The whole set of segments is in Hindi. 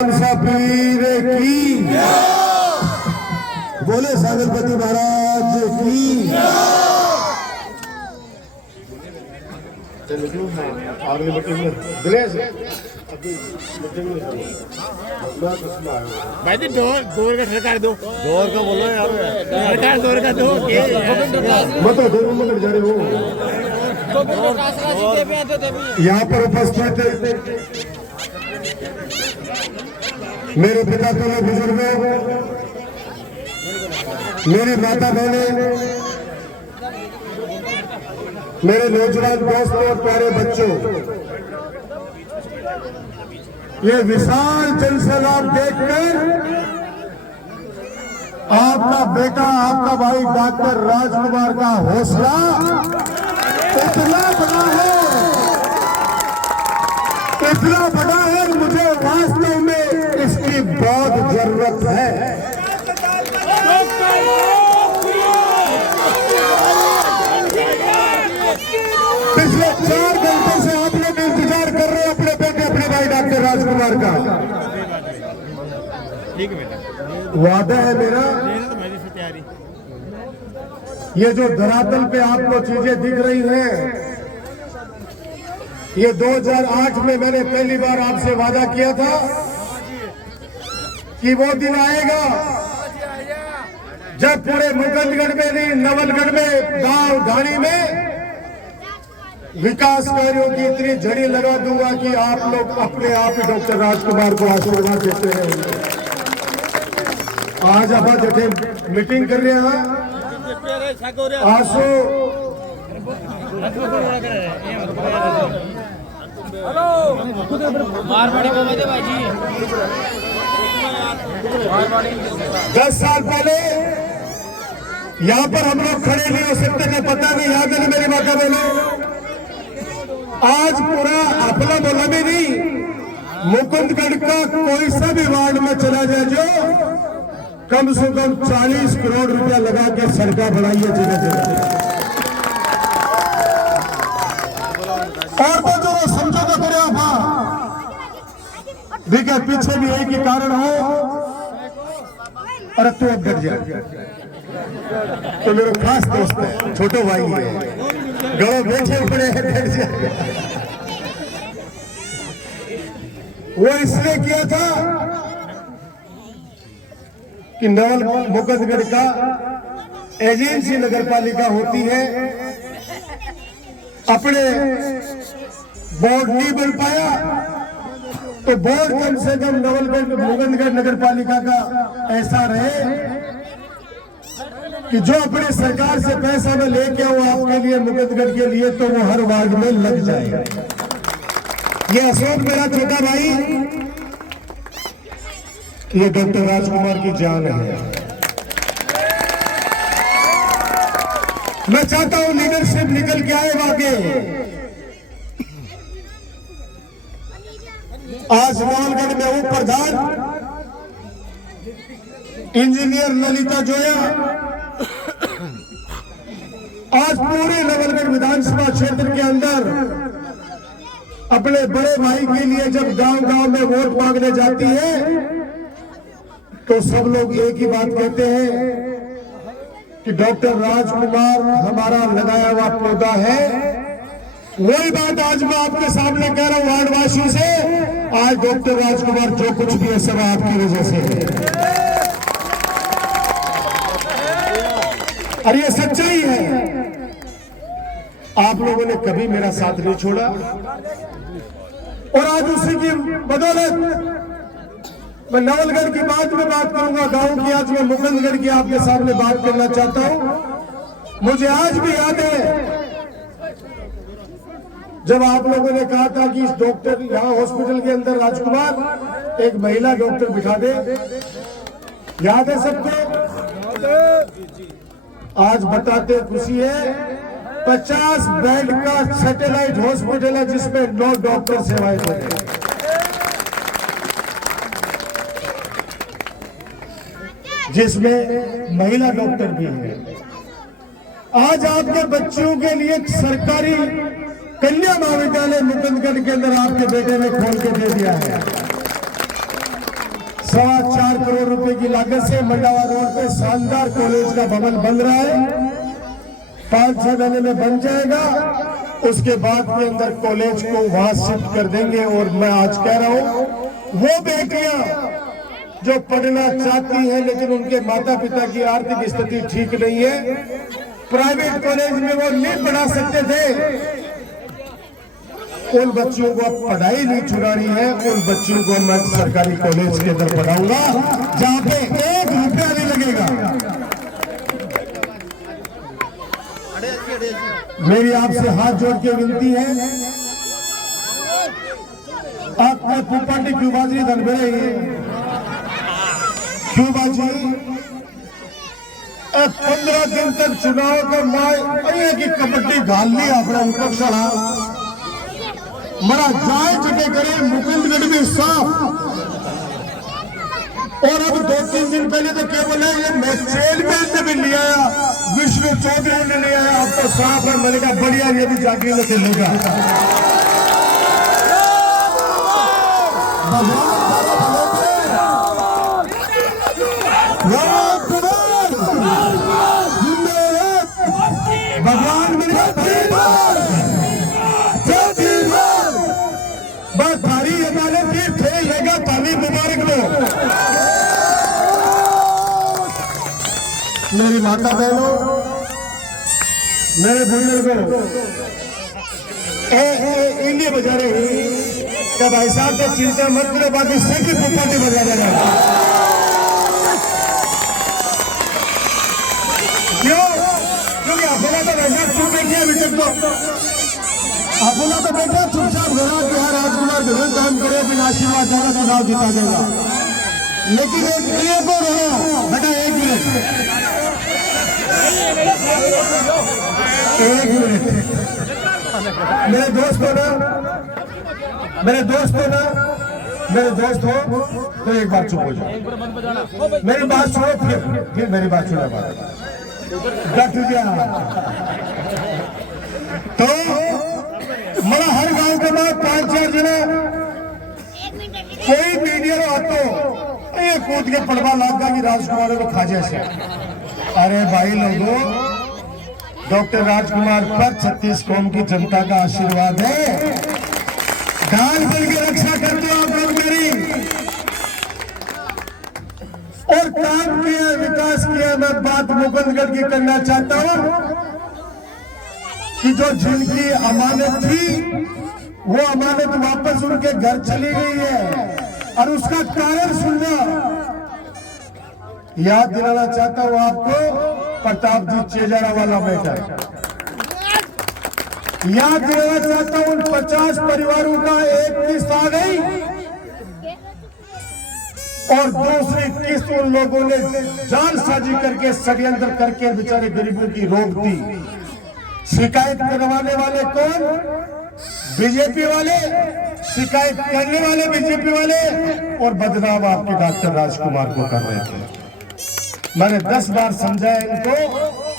पीर की बोले सागरपति महाराज की। अगली मीटिंग में दिनेश भाई दो का सरकार दो दौर का बोलो यार, सरकार दो का दो मत दो मिनट जा रहे हो। यहाँ पर उपस्थित मेरे पिता तुल्य बुजुर्गों, मेरी माता बहनें, मेरे नौजवान दोस्तों और प्यारे बच्चों, ये विशाल जनसैलाब देखकर आपका बेटा, आपका भाई डॉक्टर राजकुमार का हौसला इतना बड़ा है, इतना बड़ा है, मुझे वास्तव में इसकी बहुत जरूरत है। पिछले 4 घंटे से आप लोग इंतजार कर रहे हैं अपने बेटे, अपने भाई डॉक्टर राजकुमार का। वादा है मेरा, ये जो धरातल पे आपको चीजें दिख रही हैं, ये 2008 में मैंने पहली बार आपसे वादा किया था कि वो दिन आएगा जब पूरे मुकुंदगढ़ में नहीं, नवलगढ़ में, गांव ढाणी में विकास कार्यों की इतनी झड़ी लगा दूंगा कि आप लोग अपने आप ही डॉक्टर राजकुमार को आशीर्वाद देते रहेंगे। आज आप जैसे मीटिंग कर रहे हैं आसो मारवाड़ी को बता बाजी 10 साल पहले यहाँ पर हम लोग खड़े नहीं हो सकते थे, पता नहीं, याद है मेरी माता बहनों। आज पूरा अपना बोला में नहीं, मुकुंदगढ़ का कोई सा भी वार्ड में चला जाए जो कम से कम 40 करोड़ रुपया लगा के सड़कें बनाई है जगह जगह। और तो जो समझौता करे देखिए, पीछे भी एक ही कारण हो, अरे तू अब डर जा, तो मेरा खास दोस्त है, छोटे भाई है, गड़ो बैठे पड़े हैं, डर जा। वो इसलिए किया था कि नवल मुकुंदगढ़ का एजेंसी नगर पालिका होती है, अपने बोर्ड नहीं बन पाया, तो बोर्ड कम से कम नवलगढ़ मुकुंदगढ़ नगर पालिका का ऐसा रहे कि जो अपने सरकार से पैसा में लेके वो आपके लिए, मुकुंदगढ़ के लिए, तो वो हर वार्ड में लग जाए। ये अशोक मेरा छोटा भाई, ये डॉक्टर राजकुमार की जान है। मैं चाहता हूं लीडरशिप निकल के आए वाकई। आज नवलगढ़ में उप प्रधान इंजीनियर ललिता जोया आज पूरे नवलगढ़ विधानसभा क्षेत्र के अंदर अपने बड़े भाई के लिए जब गांव गांव में वोट मांगने जाती है, तो सब लोग एक ही बात कहते हैं कि डॉक्टर राजकुमार हमारा लगाया हुआ पौधा है। वही बात आज मैं आपके सामने कह रहा हूं वार्डवासियों से, आज डॉक्टर राजकुमार जो कुछ भी है सब आपकी वजह से है, और ये सच्चाई है। आप लोगों ने कभी मेरा साथ नहीं छोड़ा, और आज उसी की बदौलत मैं नवलगढ़ की बात में बात करूंगा, गांव की। आज मैं मुकुंदगढ़ की आपके सामने बात करना चाहता हूं। मुझे आज भी याद है जब आप लोगों ने कहा था कि इस डॉक्टर यहाँ हॉस्पिटल के अंदर राजकुमार एक महिला डॉक्टर बिठा दे, याद है सबको? आज बताते खुशी है, 50 बेड का सैटेलाइट हॉस्पिटल है जिसमें 9 डॉक्टर सेवाएं दे रहे हैं। जिसमें महिला डॉक्टर भी है। आज आपके बच्चों के लिए सरकारी कन्या महाविद्यालय मुकुंदगढ़ के अंदर आपके बेटे ने खोल के दे दिया है। 4.25 करोड़ रुपए की लागत से मंडावा रोड पे शानदार कॉलेज का भवन बन रहा है। 5-6 महीने में बन जाएगा। उसके बाद के अंदर कॉलेज को वहां शिफ्ट कर देंगे। और मैं आज कह रहा हूं, वो बेटियां जो पढ़ना चाहती हैं लेकिन उनके माता पिता की आर्थिक स्थिति ठीक नहीं है, प्राइवेट कॉलेज में वो नहीं पढ़ा सकते थे, उन बच्चों को अब पढ़ाई नहीं छुड़ानी है। उन बच्चों को मैं सरकारी कॉलेज के अंदर पढ़ाऊंगा जहां पे 1 रुपया नहीं लगेगा। मेरी आपसे हाथ जोड़ के विनती है, आपने पुपाटी क्यों बाजी धन बेरे क्यों बाजी 15 दिन तक चुनाव का माय की कबड्डी घाल ली अपना विपक्ष मरा जाए जगह करे मुकुंदगढ़ में साफ। और अब 2-3 दिन पहले तो क्या बोला ये मैं चेयरमैन ने भी लिया, विष्णु चौधरी ने लिया, अब तो साफ है। मैंने कहा बढ़िया, ये भी जागीर में खेलेगा। भगवान बस भारी अदालत की फेल रहेगा। ताली मुबारक लो मेरी माता बहनों, मेरे बुजुर्गों। इंडिया बजा रहे क्या भाई साहब? तो चिंता मत करो, बाकी सबकी पुपाटी बजा देगा। क्यों? क्योंकि अपोला तो वैसा चुप बैठे अभी तक तो अपोला तो बैठा चुपचाप घरा के हर राजकुमार गलत काम करे, बिना आशीर्वाद देगा चुनाव जीता देगा। लेकिन एक और हो बेटा, 1 मिनट मेरे दोस्त हो तो एक बार चुप हो जाओ। मेरी बात सुनो, फिर मेरी बात सुनो। डट गया तो मेरा हर गांव के बाद 5-4 जना कोई मीडिया आतो ये कूद के पड़वा लागा कि राजकुमार को खा जैसे। अरे भाई लोगों, डॉक्टर राजकुमार पर 36 कौम की जनता का आशीर्वाद है। ढाल बन के रक्षा करते हो आप लोग मेरी, और काम किया, विकास किया। मैं बात मुकुंदगढ़ की करना चाहता हूं कि जो जिनकी अमानत थी वो अमानत वापस उनके घर चली गई है, और उसका कारण सुनना याद दिलाना चाहता हूं आपको। प्रताप जी चेजारा वाला मैटर याद दिलाना चाहता हूं। उन 50 परिवारों का एक किस्त आ गई और दूसरी किस्त उन लोगों ने जालसाजी करके, षड्यंत्र करके बेचारे गरीबों की रोक दी। शिकायत करवाने वाले कौन? बीजेपी वाले। शिकायत करने वाले बीजेपी वाले, और बदनाम आपके डॉक्टर राजकुमार को कर रहे थे। मैंने 10 बार समझाया इनको,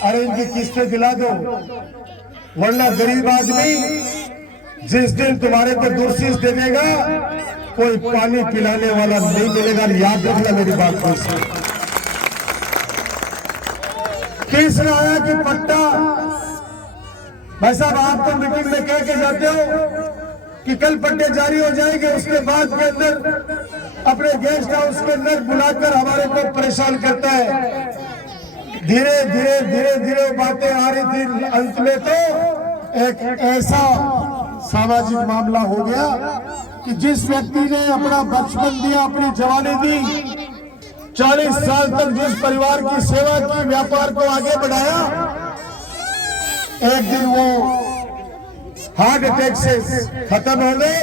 अरे इनकी किस्तें दिला दो, वरना गरीब आदमी जिस दिन तुम्हारे को दुर्शीष दे देगा कोई पानी पिलाने वाला नहीं मिलेगा। याद रखना मेरी बात को। तीसरा आया कि पट्टा। भाई साहब, आप तो मीटिंग में कह के जाते हो कि कल पट्टे जारी हो जाएंगे, उसके बाद के अंदर अपने गेस्ट हाउस के अंदर बुलाकर हमारे को परेशान करता है। धीरे धीरे बातें आ रही थी। अंत में तो एक ऐसा सामाजिक मामला हो गया कि जिस व्यक्ति ने अपना बचपन दिया, अपनी जवानी दी, 40 साल तक जिस परिवार की सेवा की, व्यापार को आगे बढ़ाया, एक दिन वो हार्ट अटैक से खत्म हो गए।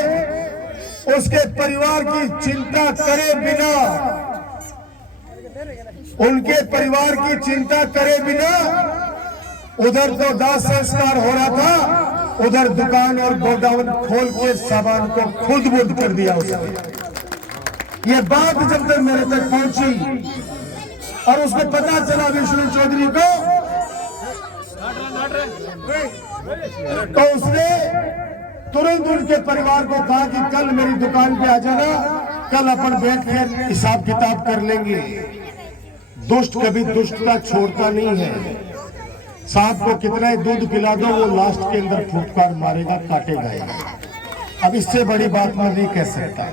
उसके परिवार की चिंता करे बिना, उनके परिवार की चिंता करे बिना उधर तो दाह संस्कार हो रहा था, उधर दुकान और गोडाउन खोल के सामान को खुद बुद कर दिया उसने। ये बात जब तक मेरे तक पहुंची और उसको पता चला विष्णु चौधरी को, तो उसने तुरंत उनके परिवार को कहा कि कल मेरी दुकान पे आ जाना, कल अपन बैठ कर हिसाब किताब कर लेंगे। दुष्ट कभी दुष्टता छोड़ता नहीं है। सांप को कितना ही दूध पिला दो, वो लास्ट के अंदर फुटकार मारेगा, काटेगा। अब इससे बड़ी बात मैं नहीं कह सकता।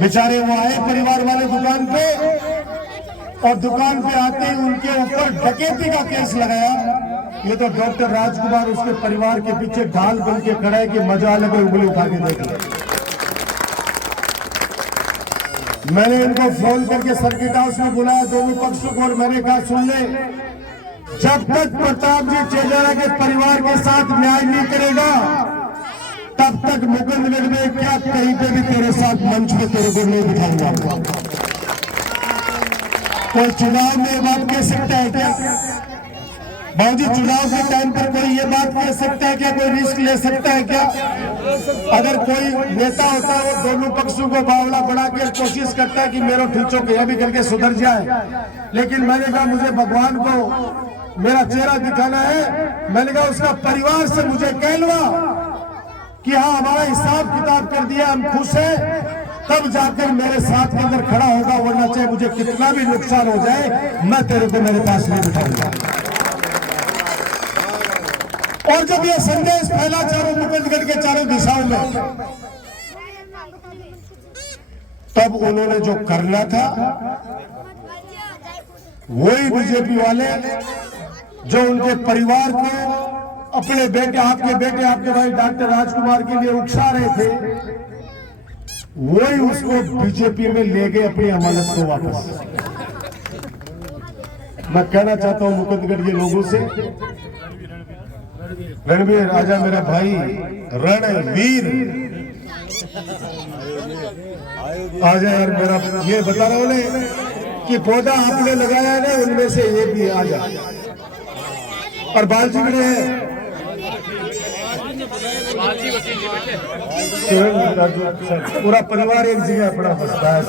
बेचारे वो आए परिवार वाले दुकान पे, और दुकान पे आते ही उनके ऊपर डकैती का केस लगाया। ये तो डॉक्टर राजकुमार उसके परिवार के पीछे ढाल बन के खड़ा है कि मजा लगे, उंगली उठा के देख ले। मैंने इनको फोन करके सर्किट हाउस में बुलाया दोनों पक्षों को, और मैंने कहा सुन ले, जब तक प्रताप जी चेजारा के परिवार के साथ न्याय नहीं करेगा, तब तक मुकुंदगढ़ में क्या कहीं पे भी तेरे साथ मंच पे तेरे को नहीं बिठाऊंगा। कोई चुनाव में ये बात कह सकता है क्या? बाबूजी, चुनाव के टाइम पर कोई ये बात कह सकता है क्या? कोई रिस्क ले सकता है क्या? अगर कोई नेता होता है वो दोनों पक्षों को बावला बढ़ा के कोशिश करता है कि मेरा ठीचो के यह भी करके सुधर जाए। लेकिन मैंने कहा मुझे भगवान को मेरा चेहरा दिखाना है। मैंने कहा उसका परिवार से मुझे कहलवा कि हाँ हमारा हिसाब किताब कर दिया, हम खुश हैं, तब जाकर मेरे साथ के अंदर खड़ा होगा, वरना चाहे मुझे कितना भी नुकसान हो जाए, मैं तेरे को मेरे पास नहीं बिठाऊंगा। और जब ये संदेश फैला चारों मुकुंदगढ़ के चारों दिशाओं में, तब उन्होंने जो करना था वही बीजेपी वाले जो उनके परिवार को अपने बेटे, आपके भाई डॉक्टर राजकुमार के लिए उकसा रहे थे, वही उसको बीजेपी में ले गए अपनी अमानत को वापस। मैं कहना चाहता हूं मुकुंदगढ़ के लोगों से, रणवीर राजा मेरा भाई, रणवीर आजा यार, मेरा ये बता रहा हूं कि पौधा आपने लगाया है ना, उनमें से ये भी आ जा। और बालजी भी है, पूरा परिवार एक जगह अपना बसता है।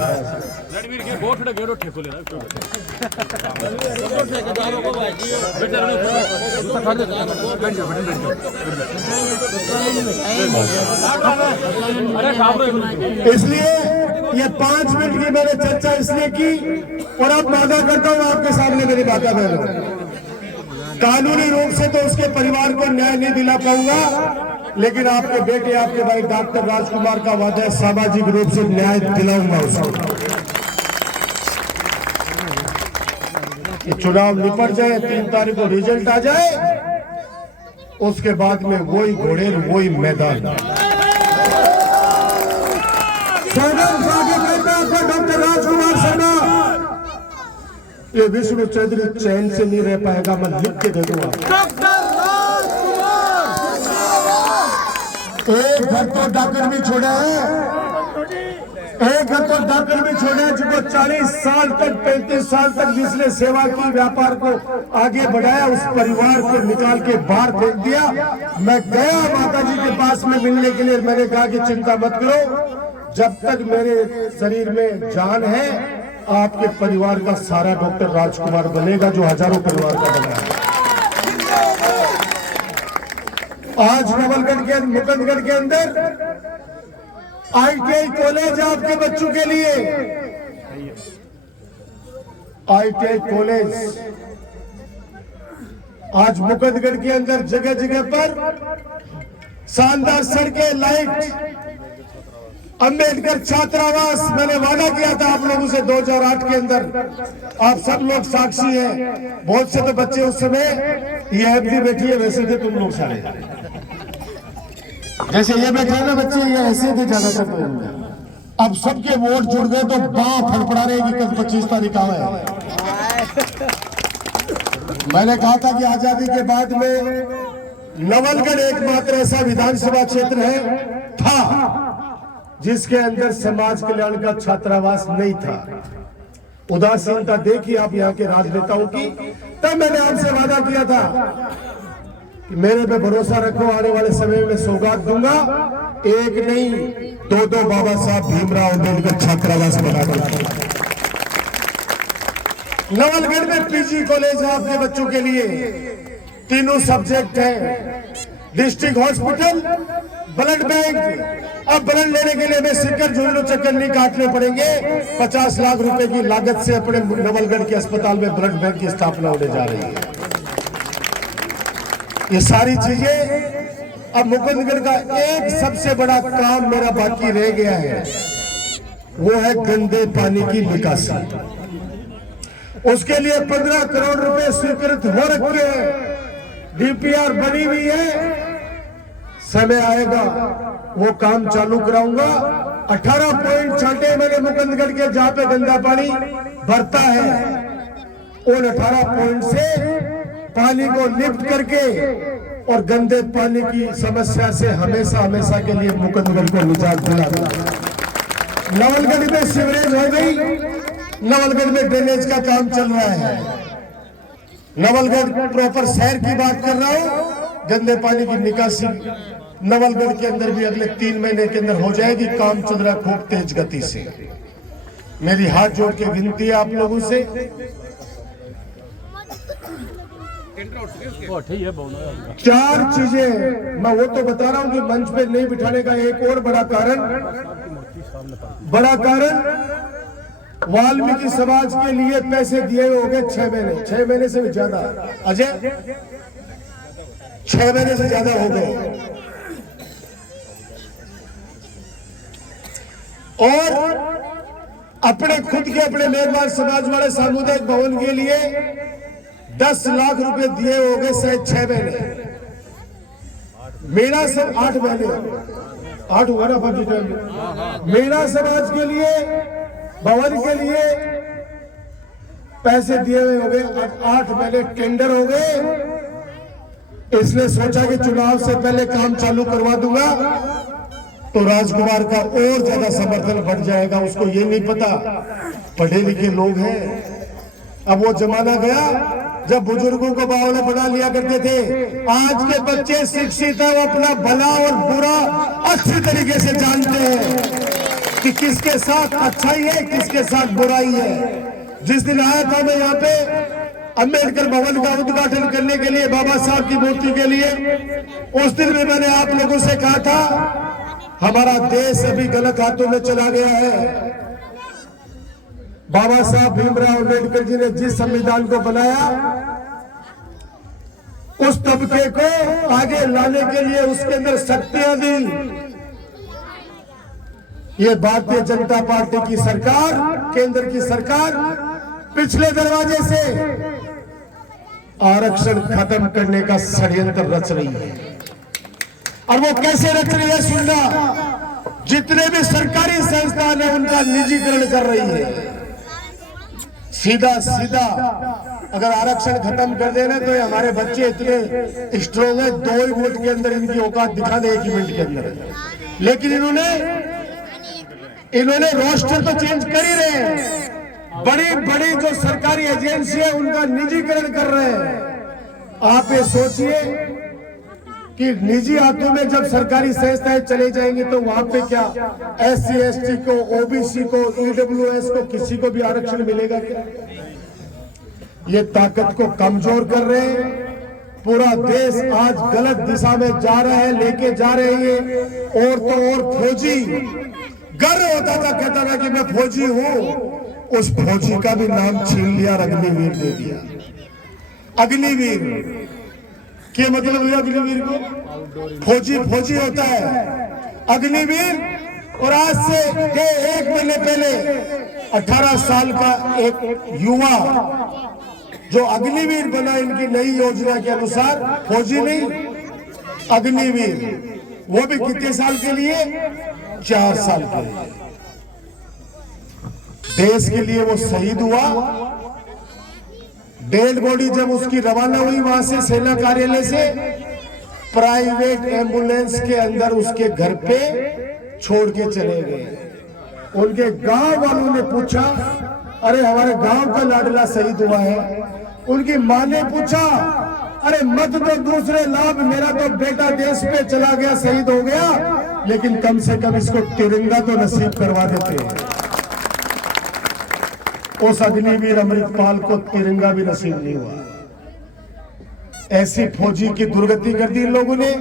इसलिए ये 5 मिनट की मैंने चर्चा इसलिए की, और अब वादा करता हूँ आपके सामने मेरी बातें बहनों, कानूनी रूप से तो उसके परिवार को न्याय नहीं दिला पाऊंगा, लेकिन आपके बेटे, आपके भाई डॉक्टर राजकुमार का वादा है, सामाजिक रूप से न्याय दिलाऊंगा उसको। चुनाव निपट जाए, 3 तारीख को रिजल्ट आ जाए, उसके बाद में वही घोड़े वही मैदान। डॉक्टर राजकुमार शर्मा, ये विष्णु चौधरी चैन से नहीं रह पाएगा, मैं लिख के दे दूंगा। एक घर तो डॉक्टर भी छोड़ा है, एक घर तो डॉक्टर भी छोड़ा है, जिसको 40 साल तक 35 साल तक जिसने सेवा की, व्यापार को आगे बढ़ाया, उस परिवार को निकाल के बाहर फेंक दिया। मैं गया माता जी के पास में मिलने के लिए, मैंने कहा कि चिंता मत करो, जब तक मेरे शरीर में जान है, आपके परिवार का सारा डॉक्टर राजकुमार बनेगा, जो हजारों परिवार का बना है। आज नवलगढ़ के मुकुंदगढ़ के अंदर ITI कॉलेज आपके बच्चों के लिए, ITI कॉलेज आज मुकुंदगढ़ के अंदर जगह जगह पर शानदार सड़कें, लाइट, अंबेडकर छात्रावास। मैंने वादा किया था आप लोगों से 2008 के अंदर, आप सब लोग साक्षी हैं। बहुत से तो बच्चे उस समय ये एफडी बैठी है, वैसे थे तुम लोग सारे, जैसे ये बैठे हैं ना बच्चे, ये ऐसे थे ज्यादातर। अब सबके वोट जुड़ गए तो बाप फड़फड़ा रहे कि कल 25 तारीख आवे है। मैंने कहा था कि आजादी के बाद में नवलगढ़ एकमात्र ऐसा विधानसभा क्षेत्र है था जिसके अंदर समाज कल्याण का छात्रावास नहीं था। उदासीनता देखी आप यहाँ के राजनेताओं की, तब मैंने आपसे वादा किया था कि मेरे पे भरोसा रखो, आने वाले समय में सौगात दूंगा, एक नहीं 2 बाबा साहब भीमराव अम्बेडकर छात्रावास बना देंगे। नवलगढ़ में PG कॉलेज है आपके बच्चों के लिए, 3 सब्जेक्ट है, डिस्ट्रिक्ट हॉस्पिटल, ब्लड बैंक, अब ब्लड लेने के लिए हमें सिक्कर झुंझुनू चक्कर नहीं काटने पड़ेंगे। 50 लाख रुपए की लागत से अपने नवलगढ़ के अस्पताल में ब्लड बैंक की स्थापना होने जा रही है। ये सारी चीजें, अब मुकुंदगढ़ का एक सबसे बड़ा काम मेरा बाकी रह गया है, वो है गंदे पानी की निकासी। उसके लिए 15 करोड़ रुपए स्वीकृत हो रखे हैं, डीपीआर बनी हुई है, समय आएगा वो काम चालू कराऊंगा। 18 पॉइंट छांटे मैंने मुकुंदगढ़ के, जहां पे गंदा पानी भरता है, उन 18 पॉइंट से पानी को लिफ्ट करके और गंदे पानी की समस्या से हमेशा हमेशा के लिए मुकुंदगढ़ को निजात दिला दूंगा। नवलगढ़ में सीवरेज हो गई, नवलगढ़ में ड्रेनेज का काम चल रहा है। नवलगढ़ प्रॉपर शहर की बात कर रहा हूं, गंदे पानी की निकासी नवलगढ़ के अंदर भी अगले 3 महीने के अंदर हो जाएगी। काम चल रहा है खूब तेज गति से। मेरी हाथ जोड़ के विनती है आप लोगों से, चार चीजें मैं वो तो बता रहा हूं कि मंच पे नहीं बिठाने का एक और बड़ा कारण वाल्मीकि समाज के लिए पैसे दिए हुए हो गए 6 महीने से भी ज्यादा। अजय 6 महीने से ज्यादा हो गए। और अपने खुद के अपने मेहमान समाज वाले सामुदायिक भवन के लिए 10 लाख रुपए दिए हो गए शायद 6 महीने। मेरा सब 8 महीने, 8 हुआ ना बाकी टाइम। मेरा समाज के लिए भवन के लिए पैसे दिए हुए हो गए 8 महीने, टेंडर हो गए। इसने सोचा कि चुनाव से पहले काम चालू करवा दूंगा तो राजकुमार का और ज्यादा समर्थन बढ़ जाएगा। उसको ये नहीं पता पढ़े लिखे लोग हैं। अब वो जमाना गया जब बुजुर्गों को बावले बना लिया करते थे। आज के बच्चे शिक्षित है, वो अपना भला और बुरा अच्छी तरीके से जानते हैं कि किसके साथ अच्छाई है, किसके साथ बुराई है। जिस दिन आया था मैं यहाँ पे अंबेडकर भवन का उद्घाटन करने के लिए, बाबा साहब की मूर्ति के लिए, उस दिन भी मैंने आप लोगों से कहा था हमारा देश अभी गलत हाथों में चला गया है। बाबा साहब भीमराव अंबेडकर जी ने जिस संविधान को बनाया, उस तबके को आगे लाने के लिए उसके अंदर शक्तियां दी। ये भारतीय जनता पार्टी की सरकार, केंद्र की सरकार पिछले दरवाजे से आरक्षण खत्म करने का षड्यंत्र रच रही है। और वो कैसे रच रही है सुनना, जितने भी सरकारी संस्थान है उनका निजीकरण कर रही है। सीधा अगर आरक्षण खत्म कर देना तो हमारे बच्चे इतने स्ट्रोंग है, 2 ही वोट के अंदर इनकी औकात दिखा दे 1 मिनट के अंदर। लेकिन इन्होंने रोस्टर तो चेंज कर ही रहे हैं। बड़ी जो सरकारी एजेंसी है उनका निजीकरण कर रहे हैं। आप ये सोचिए कि निजी हाथों में जब सरकारी संस्थाएं चले जाएंगी तो वहां पे क्या SC ST को, OBC को, EWS को किसी को भी आरक्षण मिलेगा क्या? ये ताकत को कमजोर कर रहे हैं। पूरा देश आज गलत दिशा में जा रहा है, लेके जा रहे हैं। और तो और फौजी गर्व होता था, कहता था कि मैं फौजी हूं। उस फौजी का भी नाम छीन लिया, अग्निवीर दे दिया। अग्निवीर क्या मतलब हुआ? अग्निवीर को फौजी होता है अग्निवीर। और आज से 1 महीने पहले 18 साल का एक युवा जो अग्निवीर बना इनकी नई योजना के अनुसार, फौजी नहीं अग्निवीर, वो भी कितने साल के लिए? 4 साल के लिए। देश के लिए वो शहीद हुआ। डेड बॉडी जब उसकी रवाना हुई वहां से सेना कार्यालय से, प्राइवेट एम्बुलेंस के अंदर उसके घर पे छोड़ के चले गए। उनके गांव वालों ने पूछा, अरे हमारे गांव का लाडला शहीद हुआ है। उनकी मां ने पूछा, अरे मत तो दूसरे लाभ, मेरा तो बेटा देश पे चला गया, शहीद हो गया, लेकिन कम से कम इसको तिरंगा तो नसीब करवा देते। उस अग्निवीर अमृतपाल को तिरंगा भी नसीब नहीं हुआ। ऐसी फौजी की दुर्गति कर दी इन लोगों ने।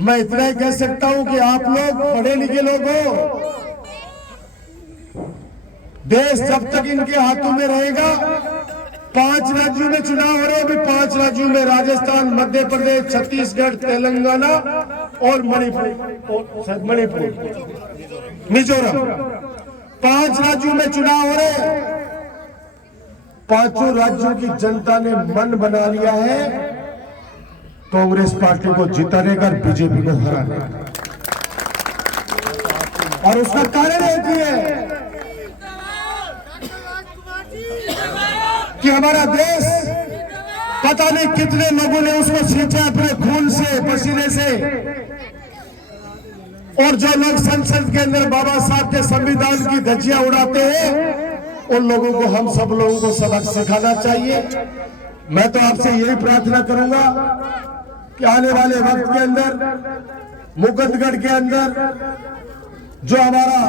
मैं इतना ही कह सकता हूं कि आप लोग पढ़े लिखे लोग हो। देश जब तक इनके हाथों में रहेगा, 5 राज्यों में चुनाव हो रहे, अभी 5 राज्यों में, राजस्थान, मध्य प्रदेश, छत्तीसगढ़, तेलंगाना और मणिपुर, मिजोरम, 5 राज्यों में चुनाव हो रहे। 5 राज्यों की जनता ने मन बना लिया है कांग्रेस पार्टी को जिताने का, बीजेपी को हराने का। और उसका कारण एक ही है कि हमारा देश, पता नहीं कितने लोगों ने उसको सींचा अपने खून से, पसीने से। और जो लोग संसद के अंदर बाबा साहब के संविधान की धज्जियां उड़ाते हैं, उन लोगों को, हम सब लोगों को सबक सिखाना चाहिए। मैं तो आपसे यही प्रार्थना करूंगा कि आने वाले वक्त के अंदर मुकुंदगढ़ के अंदर जो हमारा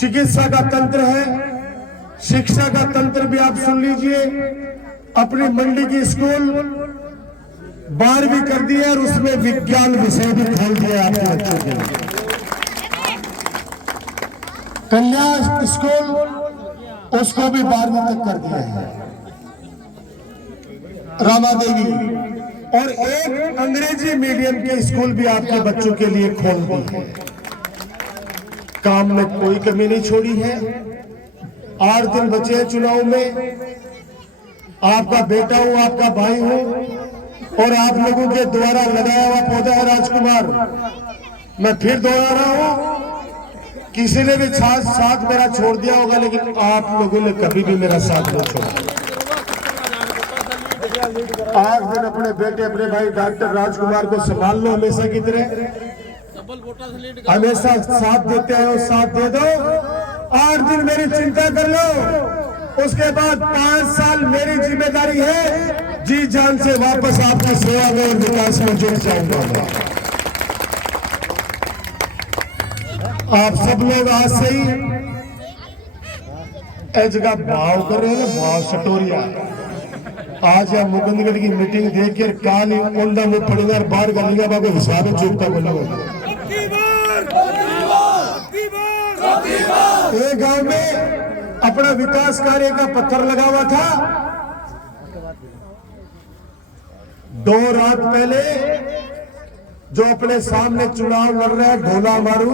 चिकित्सा का तंत्र है, शिक्षा का तंत्र भी आप सुन लीजिए। अपनी मंडी की स्कूल 12वीं कर दी है और उसमें विज्ञान विषय भी खोल दिया आपके बच्चों के लिए। कन्या स्कूल उसको भी 12वीं तक कर दिया है, रामा देवी। और एक अंग्रेजी मीडियम के स्कूल भी आपके बच्चों के लिए खोल दी है। काम में कोई कमी नहीं छोड़ी है। 8 दिन बचे हैं चुनाव में। आपका बेटा हूं, आपका भाई हूं, और आप लोगों के द्वारा लगाया हुआ पौधा है राजकुमार। मैं फिर दोहरा रहा हूं, किसी ने भी साथ मेरा छोड़ दिया होगा, लेकिन आप लोगों ने कभी भी मेरा साथ नहीं छोड़ा। 8 दिन अपने बेटे, अपने भाई डॉक्टर राजकुमार को संभाल लो हमेशा की तरह। हमेशा साथ देते हैं और साथ दे दो। 8 दिन मेरी चिंता कर लो, उसके बाद 5 साल मेरी जिम्मेदारी है। जी जान से वापस आपकी सेवा में और विकास में जुड़ जाऊंगा मैं। आप सब लोग आज से ही जगह भाव कर रहे हैं, भाव सटोरिया। आज यह मुकुंदगढ़ की मीटिंग देख कर कान उंडा मुंह पड़ेगा और बाहर गलियां बाबू हिसाब में चुपता बोलेगा। एक गांव में अपना विकास कार्य का पत्थर लगा हुआ था। 2 रात पहले जो अपने सामने चुनाव लड़ रहे हैं, ढोला मारू,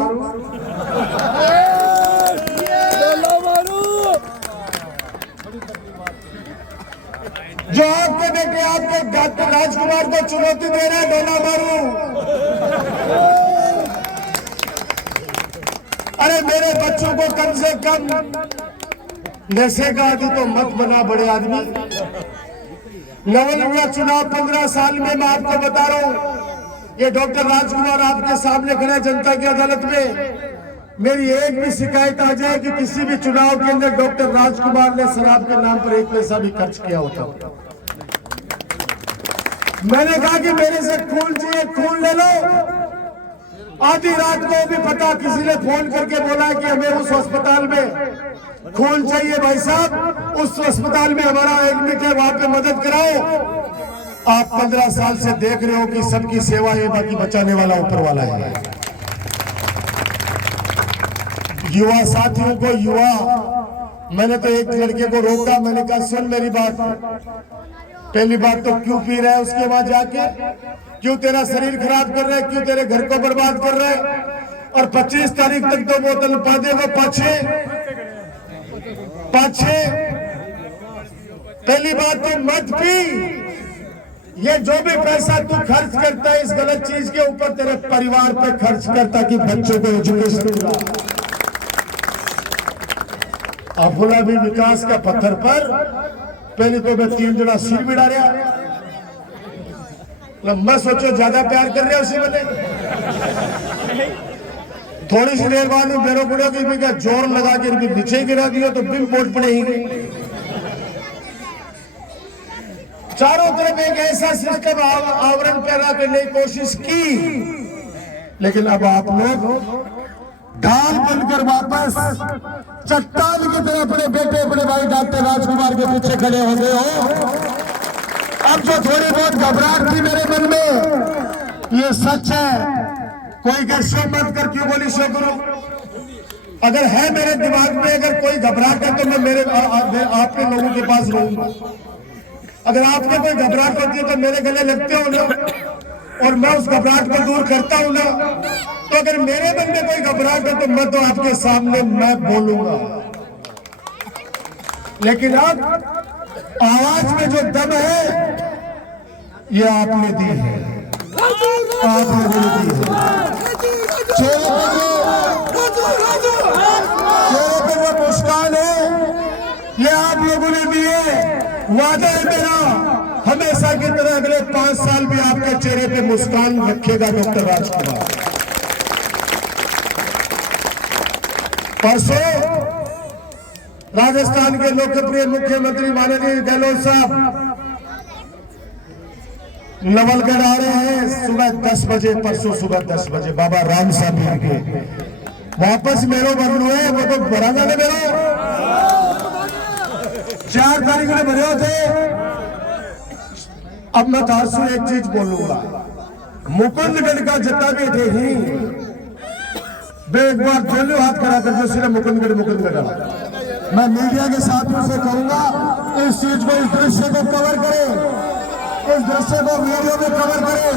जो आपके बेटे, आपके डॉक्टर राजकुमार को चुनौती दे रहा है, ढोला मारू। अरे मेरे बच्चों को कम से कम नशे का आदि तो मत बना बड़े आदमी। नवनिर्वाचित चुनाव 15 साल में मैं आपको बता रहा हूं, ये डॉक्टर राजकुमार आपके सामने खड़े जनता की अदालत में। मेरी एक भी शिकायत आ जाए कि किसी भी चुनाव के अंदर डॉक्टर राजकुमार ने शराब के नाम पर 1 पैसा भी खर्च किया होता, मैंने कहा कि मेरे से खून चाहिए, खून ले लो। आधी रात को भी पता, किसी ने फोन करके बोला कि हमें उस अस्पताल में खून चाहिए भाई साहब, उस अस्पताल में हमारा एडमिट है, वहां पे मदद कराओ। आप 15 साल से देख रहे हो कि सबकी सेवा है, बाकी बचाने वाला ऊपर वाला है। युवा साथियों को, मैंने तो एक लड़के को रोका, मैंने कहा सुन मेरी बात, पहली बात तो क्यों पी रहा है उसके वहां जाके, क्यों तेरा शरीर खराब कर रहा है, क्यों तेरे घर को बर्बाद कर रहा है, और 25 तारीख तक 2 बोतल पा देगा, पाछे। पहली बात तो मत पी। ये जो भी पैसा तू खर्च करता है इस गलत चीज के ऊपर, तेरे परिवार पे खर्च करता कि बच्चों को एजुकेशन मिला। अपना भी विकास का पत्थर पर पहले तो मैं 3 जना सिर भी डालिया। मैं सोचो ज्यादा प्यार कर रहे उसी वाले। थोड़ी सी देर बाद मेरे बुढ़े की भी जोर लगा के नीचे गिरा दिया तो बिल बोर्ड पड़ेगी। चारों तरफ एक ऐसा सिस्टम आवरण पैदा करने की कोशिश की, लेकिन अब आप लोग ढाल बनकर वापस चट्टान की तरह अपने बेटे, अपने भाई डॉक्टर राजकुमार के पीछे खड़े हो गए हो। अब जो थोड़ी बहुत घबराहट थी मेरे मन में, ये सच है। कोई अगर शो मत कर, क्यों बोली शो करो? अगर है मेरे दिमाग में अगर कोई घबराहट है तो मैं आपके लोगों के पास रहूंगा। अगर आपके कोई घबराहट होती है तो मेरे गले लगते हो ना, और मैं उस घबराहट को दूर करता हूं ना। तो अगर मेरे मन में कोई घबराहट है तो मैं तो आपके सामने मैं बोलूंगा। लेकिन अब आवाज में जो दम है ये आपने दी है, आपने दी है। चेहरे पे जो मुस्कान है ये आप लोगों ने दी है। वादा है मेरा, हमेशा की तरह अगले 5 साल भी आपके चेहरे पे मुस्कान रखेगा डॉक्टर राजकुमार। परसों राजस्थान के लोकप्रिय मुख्यमंत्री माननीय गहलोत साहब नवलगढ़ आ रहे हैं सुबह 10 बजे, परसों सुबह 10 बजे बाबा राम साहब के वापस मेरो बदलू है। वो तो बराना ने मेरो 4 तारीख में भरे थे। अब मैं तारसू एक चीज बोलूंगा, मुकुंदगढ़ का जितना भी थे ही वे एक बार दोनों हाथ करा कर जो सिर्फ मुकुंदगढ़ मैं मीडिया के साथियों से कहूंगा इस चीज को, इस दृश्य को कवर करें, इस दृश्य को वीडियो में कवर करें,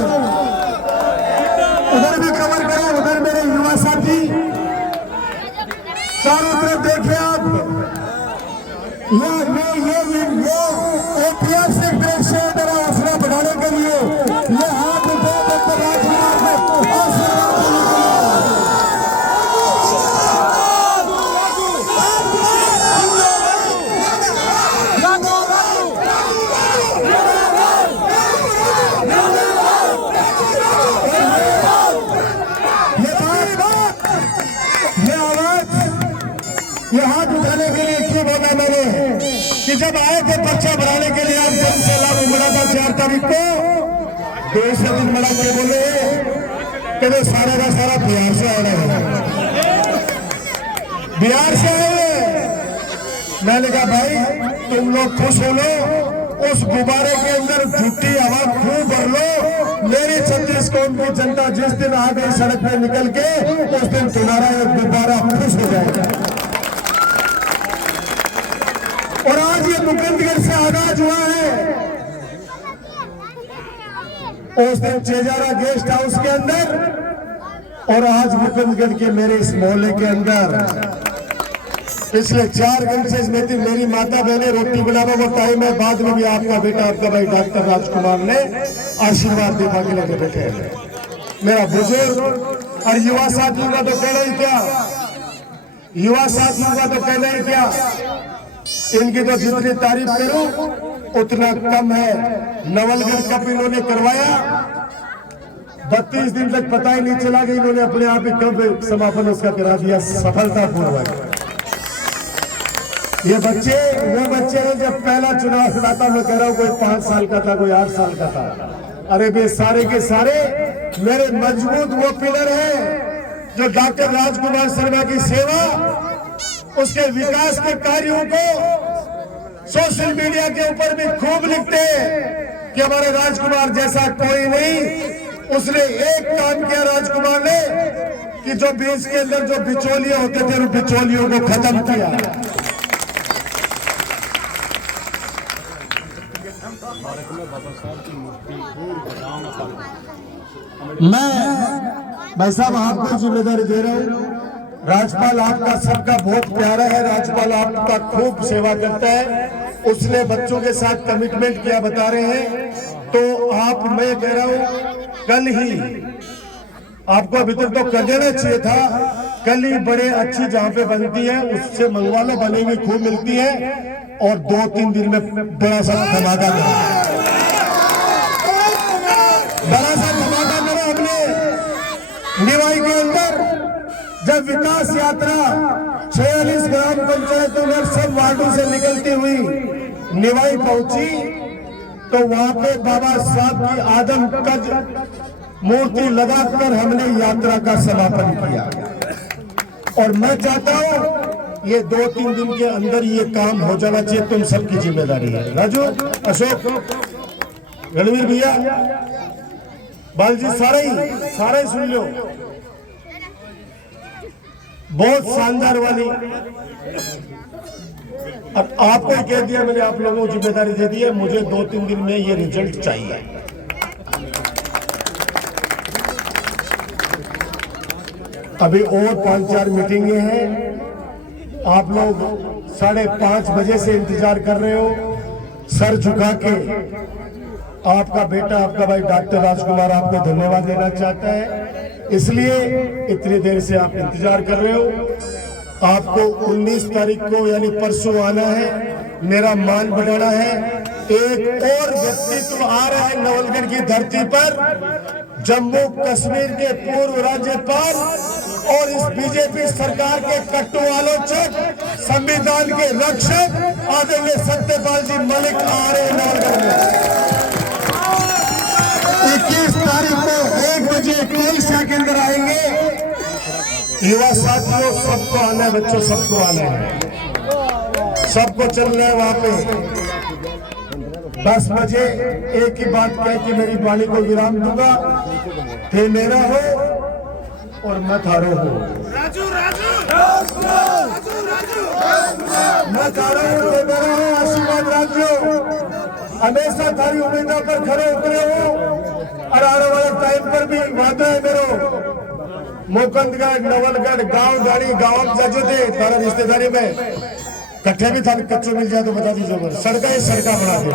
उधर भी कवर करें। उधर मेरे युवा साथी चारों तरफ देखें आप, ये ऐतिहासिक दृश्य है। मेरा हौसला बढ़ाने के लिए ये हाथ उठे डॉक्टर राजकुमार को आशीर्वाद देने के ये हाथ उठाने के लिए क्यों बोला मैंने कि जब आए थे पर्चा भराने के लिए आप जन सैलाब उमड़ा था 4 तारीख को, 2 दिन बड़ा के बोले कि वो सारा का सारा बिहार से आ रहे हैं, बिहार से आए। मैंने कहा भाई तुम लोग खुश हो लो, उस गुब्बारे के अंदर झूठी हवा खूब भर लो। मेरी 36 कौम की जनता जिस दिन आ गई सड़क पे निकल के, उस दिन तुम्हारा एक गुब्बारा खुश हो जाएगा। और आज ये मुकुंदगढ़ से आगाज हुआ है। उस दिन चेजारा गेस्ट हाउस के अंदर और आज मुकुंदगढ़ के मेरे इस मोहल्ले के अंदर पिछले 4 घंटे से मेरी माता बहने रोटी बनावा वो टाइम है। बाद में भी आपका बेटा, आपका भाई डॉक्टर राजकुमार ने आशीर्वाद देने के लिए बैठे हैं। मेरा बुजुर्ग और युवा साथियों का तो कहना ही क्या, युवा साथियों का तो कहना ही क्या, इनकी तो जितनी तारीफ करूं उतना कम है। नवलगढ़ कप इन्होंने करवाया, 32 दिन तक पता ही नहीं चला कि इन्होंने अपने आप ही कब समापन उसका करा दिया सफलतापूर्वक। ये बच्चे वो बच्चे हैं जब पहला चुनाव हुआ था, मैं कह रहा हूं कोई 5 साल का था, कोई 8 साल का था। अरे वे सारे के सारे मेरे मजबूत वो पिलर हैं जो डॉक्टर राजकुमार शर्मा की सेवा, उसके विकास के कार्यों को सोशल मीडिया के ऊपर भी खूब लिखते हैं कि हमारे राजकुमार जैसा कोई नहीं। उसने एक काम किया राजकुमार ने कि जो बीच के अंदर जो बिचौलिए होते थे उन बिचौलियों को खत्म किया। मैं भाई साहब आपको जिम्मेदारी दे रहा हूं। राज्यपाल आपका सबका बहुत प्यारा है, राज्यपाल आपका खूब सेवा करता है। उसने बच्चों के साथ कमिटमेंट किया बता रहे हैं, तो आप, मैं कह रहा हूं कल ही आपको, अभी तक तो कर देना चाहिए था, कल ही बड़े अच्छी जहां पे बनती है उससे मंगवा लो, बनी हुई खूब मिलती है, और 2-3 दिन में बड़ा सा धमाका करो, बड़ा सा धमाका करो। हमने निवाई के अंदर जब विकास यात्रा 46 ग्राम पंचायतों में सब वार्डों से निकलती हुई निवाई पहुंची, तो वहां पे बाबा साहब की आदमकद मूर्ति लगाकर हमने यात्रा का समापन किया। और मैं चाहता हूं ये 2-3 दिन के अंदर ये काम हो जाना चाहिए, तुम सबकी जिम्मेदारी है। राजू, अशोक, रणवीर भैया, बाल जी सारे ही सुन लो। बहुत शानदार वाली, अब आपको ही कह दिया मैंने, आप लोगों को जिम्मेदारी दे दी है, मुझे 2-3 दिन में ये रिजल्ट चाहिए। अभी और 5-4 मीटिंगें हैं। आप लोग 5:30 बजे से इंतजार कर रहे हो, सर झुका के। आपका बेटा, आपका भाई डॉक्टर राजकुमार आपको धन्यवाद देना चाहता है, इसलिए इतनी देर से आप इंतजार कर रहे हो। आपको 19 तारीख को यानी परसों आना है, मेरा मान बढ़ाना है। एक और व्यक्तित्व आ रहा है नवलगढ़ की धरती पर, जम्मू कश्मीर के पूर्व राज्यपाल और इस बीजेपी सरकार के कट्टू आलोचक, संविधान के रक्षक आदरणीय सत्यपाल जी मलिक आ रहे हैं नवलगढ़ में। 21 तारीख को 1 बजे कोलसा के अंदर आएंगे। युवा साथियों, सबको आना है, बच्चों सबको आना है, सबको चलना है वहां पे। 10 बजे एक ही बात कह के मेरी वाणी को विराम दूंगा, थे मेरा हो और मैं थारो हो। मैं थारो हूँ, थे मेरा हो, आशीर्वाद राजो। हमेशा थारी उम्मीदों पर खड़े उतरे हो और आने वाले टाइम पर भी वादा है मेरो। मोकंदगढ़, नवलगढ़, गांव गाड़ी गांव जाजो थे तारा रिश्तेदारी में कट्ठे भी था, कच्चों मिल जाए तो बता दीजिए, सड़का बना दे।